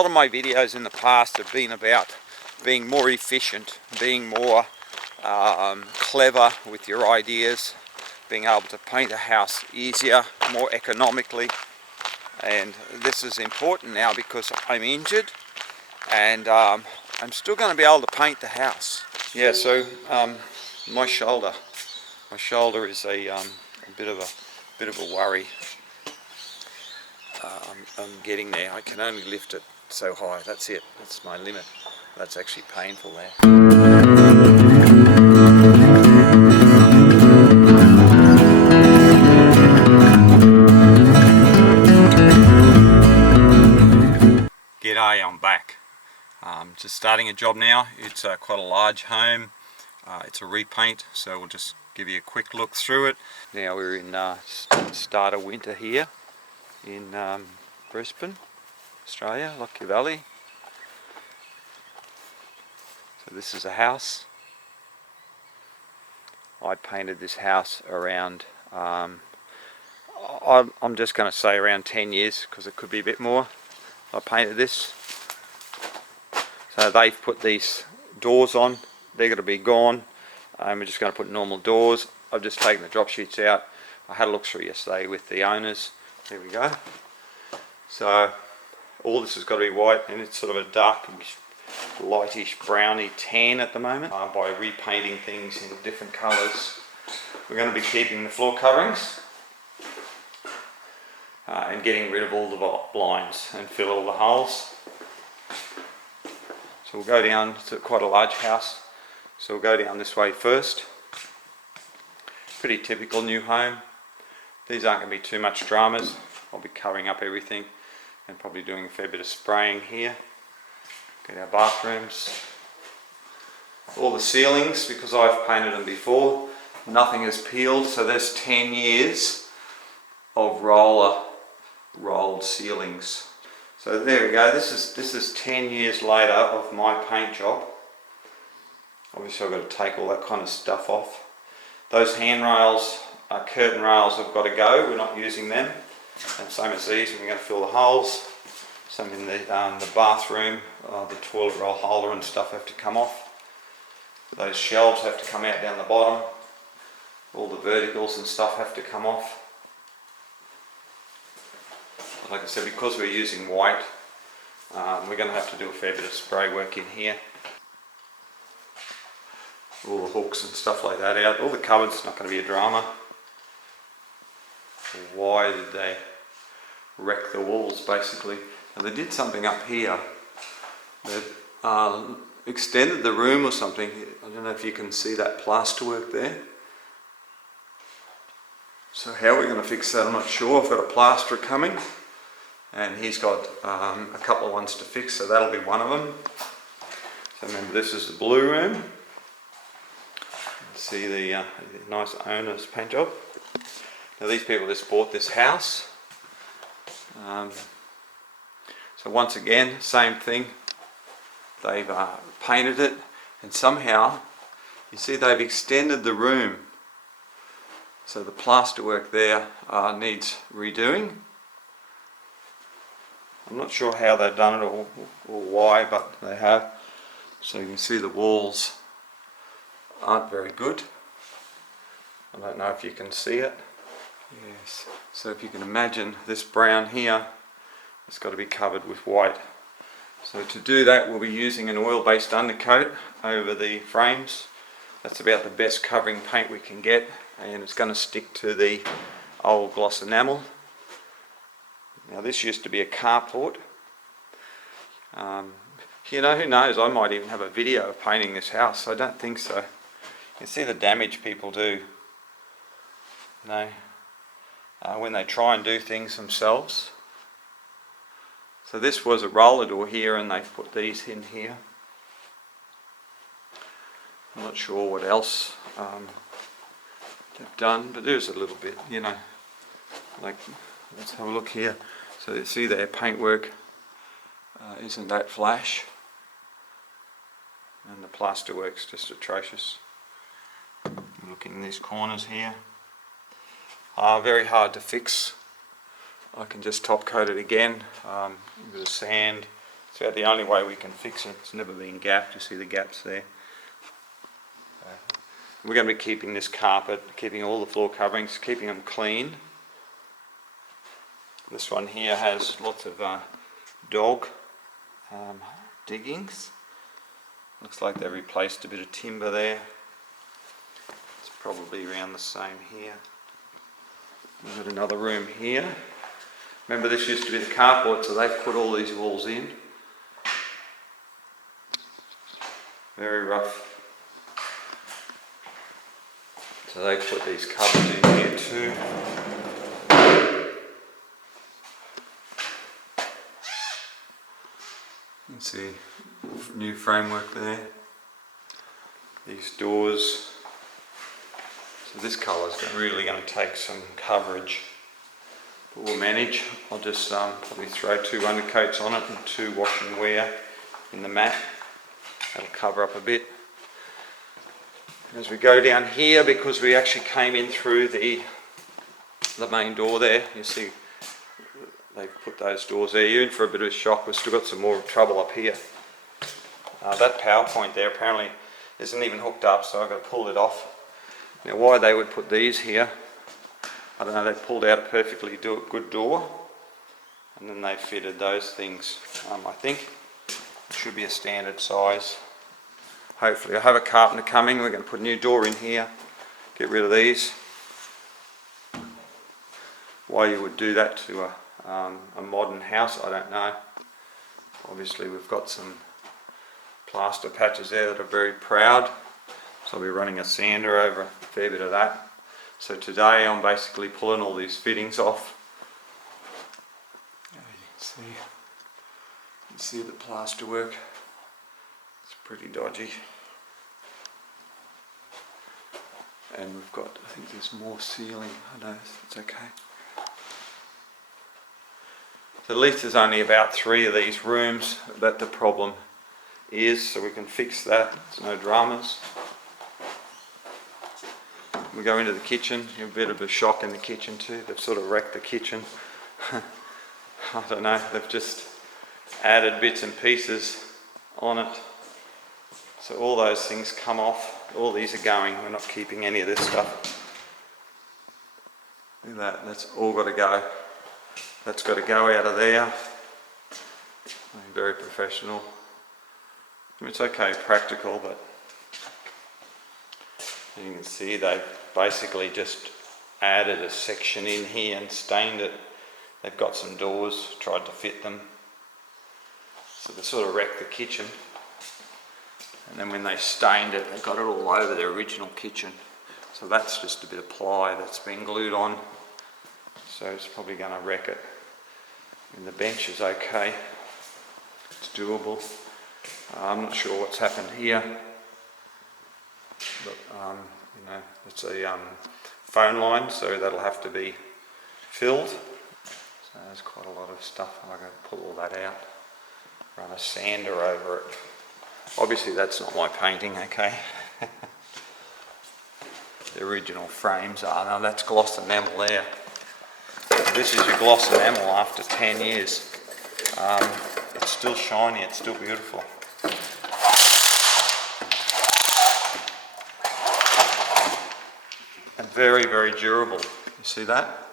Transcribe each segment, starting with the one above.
lot of my videos in the past have been about being more efficient, being more clever with your ideas, being able to paint a house easier, more economically. And this is important now because I'm injured, and I'm still going to be able to paint the house. Yeah, so my shoulder is a bit of a worry. I'm getting there. I can only lift it so high. That's it. That's my limit. That's actually painful there. G'day, I'm back. Just starting a job now. It's quite a large home. It's a repaint, so we'll just give you a quick look through it. Now we're in start of winter here in Brisbane, Australia, Lockyer Valley. So this is a house. I painted this house around, I'm just going to say around 10 years, because it could be a bit more. I painted this. So they've put these doors on. They're going to be gone. We're just going to put normal doors. I've just taken the drop sheets out. I had a look through yesterday with the owners. There we go. So all this has got to be white, and it's sort of a darkish, lightish, browny tan at the moment. By repainting things in different colours, we're going to be keeping the floor coverings and getting rid of all the blinds and fill all the holes. So we'll go down to quite a large house, so we'll go down this way first. Pretty typical new home. These aren't going to be too much dramas. I'll be covering up everything and probably doing a fair bit of spraying here. Get our bathrooms. All the ceilings, because I've painted them before, nothing has peeled, so there's 10 years of rolled ceilings. So there we go. This is 10 years later of my paint job. Obviously I've got to take all that kind of stuff off. Those handrails, curtain rails have got to go. We're not using them. And same as these, and we're going to fill the holes. Some in the bathroom, the toilet roll holder and stuff have to come off. Those shelves have to come out down the bottom. All the verticals and stuff have to come off. Like I said, because we're using white, we're going to have to do a fair bit of spray work in here. All the hooks and stuff like that out. All the cupboards, not going to be a drama. Why did they wreck the walls, basically? And they did something up here. They've extended the room or something. I don't know if you can see that plasterwork there. So how are we going to fix that? I'm not sure. I've got a plasterer coming, and he's got a couple of ones to fix, so that'll be one of them. So remember, this is the blue room. See the nice owner's paint job. Now these people just bought this house. So once again, same thing. They've painted it, and somehow, you see, they've extended the room. So the plasterwork there needs redoing. I'm not sure how they've done it or why, but they have. So you can see the walls aren't very good. I don't know if you can see it. Yes. So if you can imagine, this brown here, it's got to be covered with white. So to do that, we'll be using an oil-based undercoat over the frames. That's about the best covering paint we can get, and it's going to stick to the old gloss enamel. Now this used to be a carport. You know, who knows, I might even have a video of painting this house. I don't think so. You see the damage people do, when they try and do things themselves. So this was a roller door here, and they've put these in here. I'm not sure what else they've done, but there's a little bit, you know, like, let's have a look here. So you see their paintwork isn't that flash, and the plasterwork's just atrocious. Looking in these corners here, very hard to fix. I can just top coat it again with a sand, It's about the only way we can fix it. It's never been gapped. You see the gaps there. We're going to be keeping this carpet, keeping all the floor coverings, keeping them clean. This one here has lots of dog diggings. Looks like they replaced a bit of timber there. It's probably around the same here. We've got another room here. Remember, this used to be the carport, so they've put all these walls in. Very rough. So they put these cupboards in here too. You can see new framework there. These doors. So this colour is really going to take some coverage, but we'll manage. I'll just probably throw 2 undercoats on it and 2 wash and wear in the mat. That'll cover up a bit. As we go down here, because we actually came in through the main door there, you see they've put those doors there. You're in for a bit of a shock. We've still got some more trouble up here. That power point there apparently isn't even hooked up, so I've got to pull it off. Now why they would put these here, I don't know. They pulled out a perfectly good door and then they fitted those things. I think it should be a standard size. Hopefully. I have a carpenter coming. We're going to put a new door in here, get rid of these. Why you would do that to a modern house, I don't know. Obviously we've got some plaster patches there that are very proud, so I'll be running a sander over a fair bit of that. So today I'm basically pulling all these fittings off. You can see the plaster work. It's pretty dodgy. And we've got, I think there's more ceiling. I know, it's okay. So at least there's only about 3 of these rooms that the problem is, so we can fix that. There's no dramas. We go into the kitchen. You have a bit of a shock in the kitchen too. They've sort of wrecked the kitchen. I don't know, they've just added bits and pieces on it. So all those things come off. All these are going. We're not keeping any of this stuff. Look at that. That's all got to go. That's got to go out of there. I'm very professional. It's okay, practical, but you can see they've basically just added a section in here and stained it. They've got some doors, tried to fit them. So they sort of wrecked the kitchen. And then when they stained it, they got it all over their original kitchen. So that's just a bit of ply that's been glued on. So it's probably going to wreck it. And the bench is okay. It's doable. I'm not sure what's happened here. But, you know, it's a phone line, so that'll have to be filled. So there's quite a lot of stuff. I'm going to pull all that out. Run a sander over it. Obviously that's not my painting, okay? The original frames are. Now that's gloss enamel there. This is your gloss enamel after 10 years. It's still shiny, it's still beautiful. And very, very durable. You see that?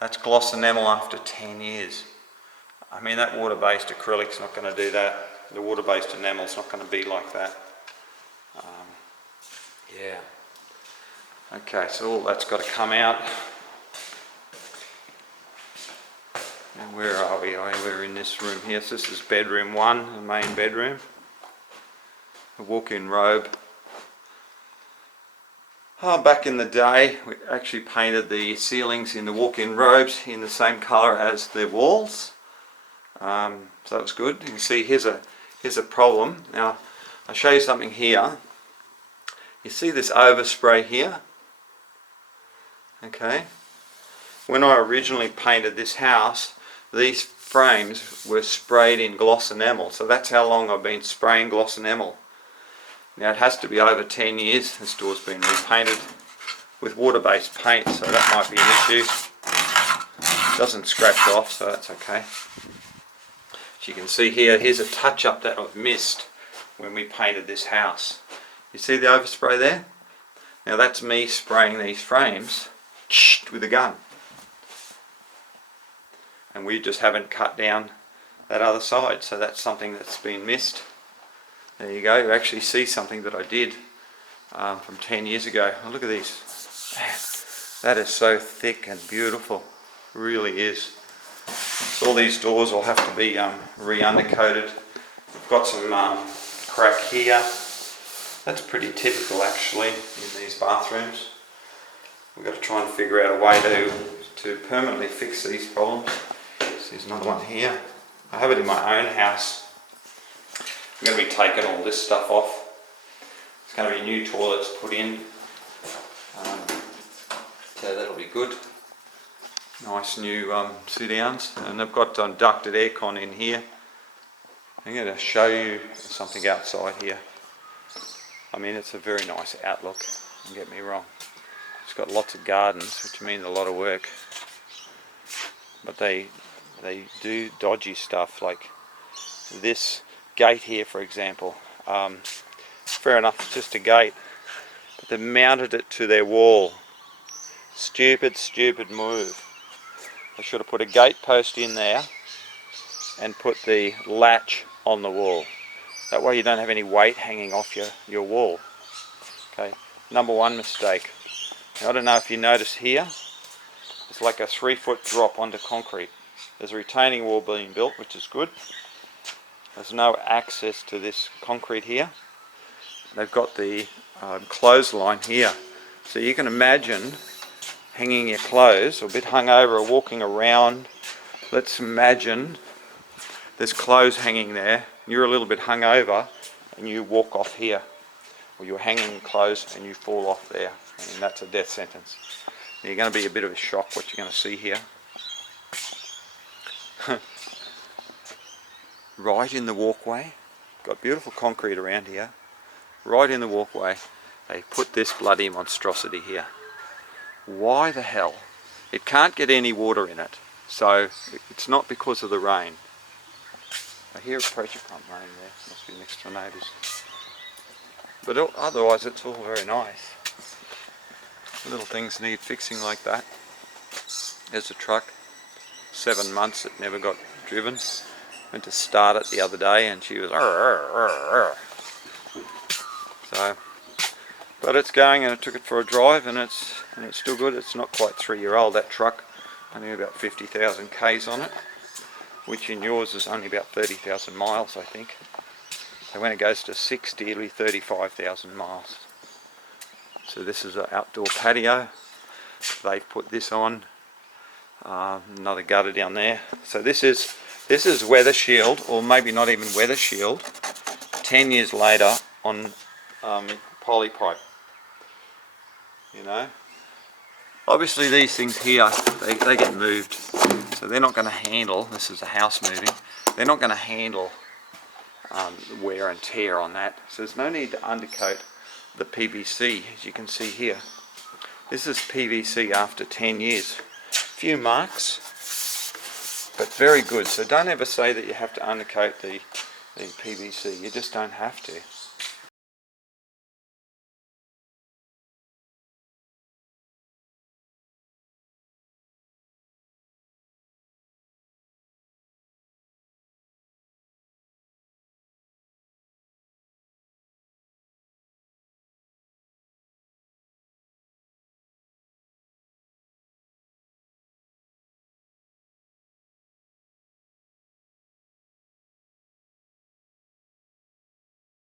That's gloss enamel after 10 years. I mean, that water-based acrylic's not going to do that. The water-based enamel's not going to be like that. Yeah. Okay, so all that's got to come out. And where are we? We're in this room here. So this is bedroom 1, the main bedroom. The walk-in robe. Back in the day, we actually painted the ceilings in the walk-in robes in the same colour as the walls. So that was good. You can see here's a problem. Now I'll show you something here. You see this overspray here? Okay. When I originally painted this house, these frames were sprayed in gloss enamel. So that's how long I've been spraying gloss enamel. Now it has to be over 10 years. This door's been repainted with water-based paint, so that might be an issue. It doesn't scratch off, so that's okay. As you can see here, here's a touch up that I've missed when we painted this house. You see the overspray there? Now that's me spraying these frames with a gun. And we just haven't cut down that other side, so that's something that's been missed. There you go, you actually see something that I did from 10 years ago. Oh, look at these. That is so thick and beautiful, it really is. So all these doors will have to be re-undercoated. We've got some crack here. That's pretty typical actually in these bathrooms. We've got to try and figure out a way to permanently fix these problems. So there's another one here. I have it in my own house. I'm going to be taking all this stuff off. It's going to be new toilets put in. So that'll be good. Nice new sit downs, and they've got ducted aircon in here. I'm going to show you something outside here. I mean, it's a very nice outlook, don't get me wrong. It's got lots of gardens, which means a lot of work. But they do dodgy stuff, like this gate here, for example. Fair enough, it's just a gate, but they've mounted it to their wall. Stupid move. I should have put a gate post in there and put the latch on the wall. That way you don't have any weight hanging off your wall. Okay, number one mistake. Now, I don't know if you notice here, it's like a 3-foot drop onto concrete. There's a retaining wall being built, which is good. There's no access to this concrete here. They've got the clothesline here. So you can imagine hanging your clothes, or a bit hungover, or walking around. Let's imagine there's clothes hanging there, you're a little bit hungover, and you walk off here, or you're hanging clothes and you fall off there. I mean, that's a death sentence. You're going to be a bit of a shock what you're going to see here. Right in the walkway, got beautiful concrete around here. Right in the walkway, they put this bloody monstrosity here. Why the hell? It can't get any water in it, so it's not because of the rain. I hear a pressure pump running there, must be next to my neighbours. But otherwise it's all very nice. Little things need fixing like that. There's a truck, 7 months, it never got driven. Went to start it the other day and she was so, but it's going, and I took it for a drive, and it's still good. It's not quite 3-year-old, that truck, only about 50,000 Ks on it, which in yours is only about 30,000 miles, I think. So when it goes to 60, it'll be 35,000 miles. So this is an outdoor patio. They've put this on. Another gutter down there. So this is weather shield, or maybe not even weather shield, 10 years later on poly pipe. You know, obviously these things here, they get moved, so they're not going to handle, this is a house moving, they're not going to handle wear and tear on that. So there's no need to undercoat the PVC, as you can see here. This is PVC after 10 years. Few marks, but very good. So don't ever say that you have to undercoat the PVC, you just don't have to.